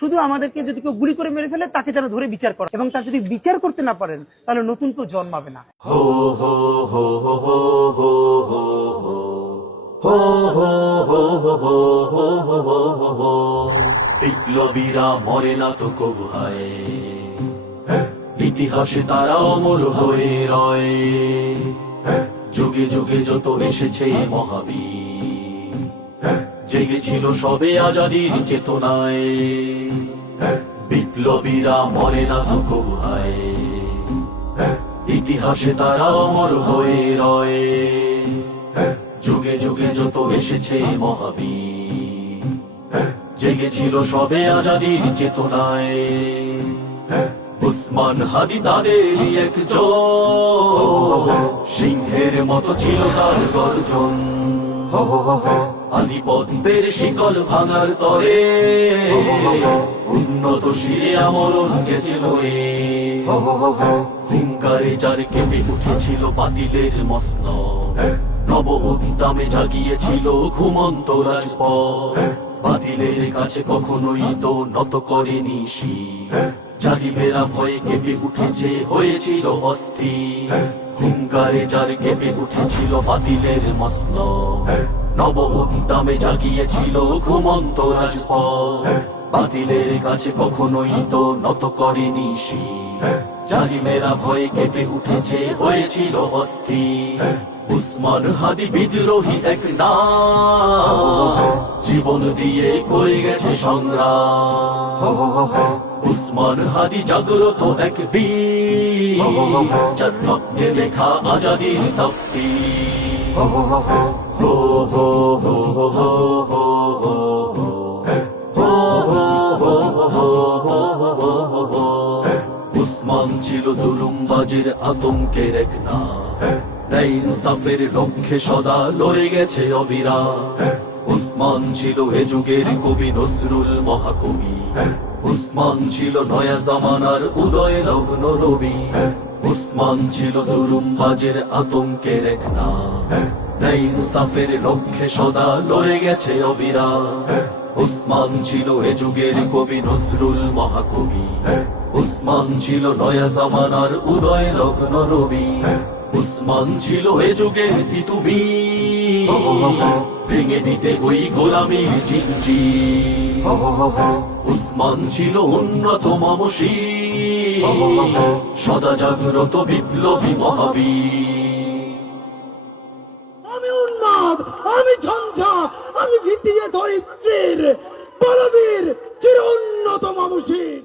শুধু আমাদেরকে যদি কেউ গুলি করে মেরে ফেলে তাকে যেন ধরে বিচার করা, এবং তার যদি বিচার করতে না পারেন তাহলে নতুন কেউ জন্মাবে না। বিপ্লবীরা মরে না তো কবু হায়, ইতিহাসে তারা অমর হয়ে রয়। যুগে যুগে যত এসেছে মহাবীর, জেগেছিল সবে আজাদির চেতনায়। বিপ্লবীরা মরে না তো কবু হায়, ইতিহাসে তারা অমর হয়ে রয়। যুগে যুগে যত এসেছে মহাবীর, জেগেছিল সবে আজাদির চেতনায়। উসমান হাদি তাদেরই একজন, সিংহের মতো ছিল তার গর্জন। আধিপত্যের শিকল ভাঙার তরে, উন্নত শিরে আমরণ গেছে লড়ে। হুঙ্কারে যার কেঁপে উঠেছিল বাতিলের মসনদ, নব উদ্দামে জাগিয়েছিল ঘুমন্ত রাজপথ। বাতিলের কাছে কখনোই তো নত করেনি শির, জালিমেরা ভয়ে কেঁপে উঠেছে হয়েছিল অস্থির। হুঙ্কারে যার কেঁপে উঠেছিল বাতিলের মসনদ, নব উদ্দামে জাগিয়েছিল ঘুমন্ত রাজপথ। বাতিলের কাছে কখনোই তো নত করেনি শির, জালিমেরা ভয়ে কেঁপে উঠেছে হয়েছিল অস্থির। উসমান হাদি বিদ্রোহী এক নাম, জীবন দিয়ে করে গেছে সংগ্রাম। উসমান হাদি জাগ্রত এক বীর, যার রক্তে লেখা আজাদির তাফসীর। হো হো হো হো হো হো। উসমান ছিল জুলুমবাজের আতঙ্কের এক নাম, ন্যায় ইনসাফের লক্ষ্যে সদা লড়ে গেছে অবিরাম। উসমান ছিল এ যুগের কবি নজরুল মহাকবি, উসমান ছিল নয়া জামানার উদয় লগ্ন রবি। উসমান ছিল জুলুমবাজের আতঙ্কের এক নাম, ন্যায় ইনসাফের লক্ষ্যে সদা লড়ে গেছে অবিরাম। উসমান ছিল এ যুগের কবি নজরুল মহাকবি, উসমান ছিল নয়া জামানার উদয় লগ্ন রবি। উসমান ছিল এ যুগের তিতুমির, ভেঙে দিতে ওই গোলামীর জিঞ্জির। উসমান ছিল উন্নত মমশীর, সদা জাগ্রত বিপ্লবী মহাবীর। আমি উন্মাদ, আমি ঝঞ্ঝা, আমি ভীতিয়ে ধরিত্রীর বলবীর চির উন্নত মমশীর।